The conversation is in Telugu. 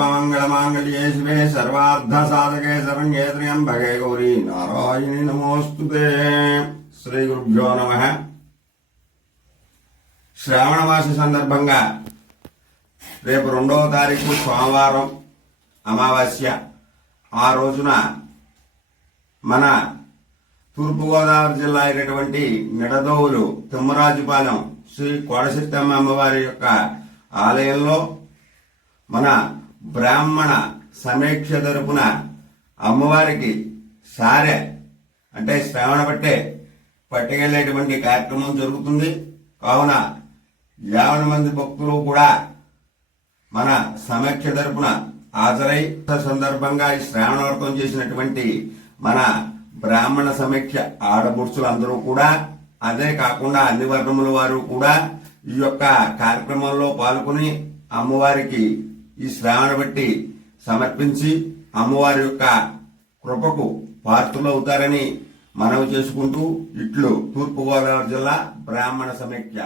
సర్వమంగళమాంగళ్యే శివే సర్వార్థసాధకే శరణ్యే త్ర్యంబకే గౌరీ నారాయణి నమోస్తుతే. శ్రీ గురుభ్యో నమః. శ్రావణ మాస సందర్భంగా రేపు 2వ తారీఖు సోమవారం అమావాస్య. ఆ రోజున మన తూర్పుగోదావరి జిల్లా అయినటువంటి నిడదోవులు తిమ్మరాజుపాలెం శ్రీ కోడసిత్తమ్మ అమ్మవారి యొక్క ఆలయంలో మన బ్రాహ్మణ సమీక్ష తరపున అమ్మవారికి సారె అంటే శ్రావణ పట్టుకెళ్లేటువంటి కార్యక్రమం జరుగుతుంది. కావున 50 మంది భక్తులు కూడా మన సమీక్ష తరపున హాజరై సందర్భంగా ఈ శ్రావణ వ్రతం చేసినటువంటి మన బ్రాహ్మణ సమీక్ష ఆడబుడుచులందరూ కూడా, అదే కాకుండా అన్ని వర్గముల వారు కూడా ఈ యొక్క కార్యక్రమంలో పాల్గొని అమ్మవారికి ఈ శ్రావణ బట్టి సమర్పించి అమ్మవారి యొక్క కృపకు పాత్రులవుతారని మనవి చేసుకుంటూ ఇట్లు తూర్పుగోదావరి జిల్లా బ్రాహ్మణ సమీక్ష.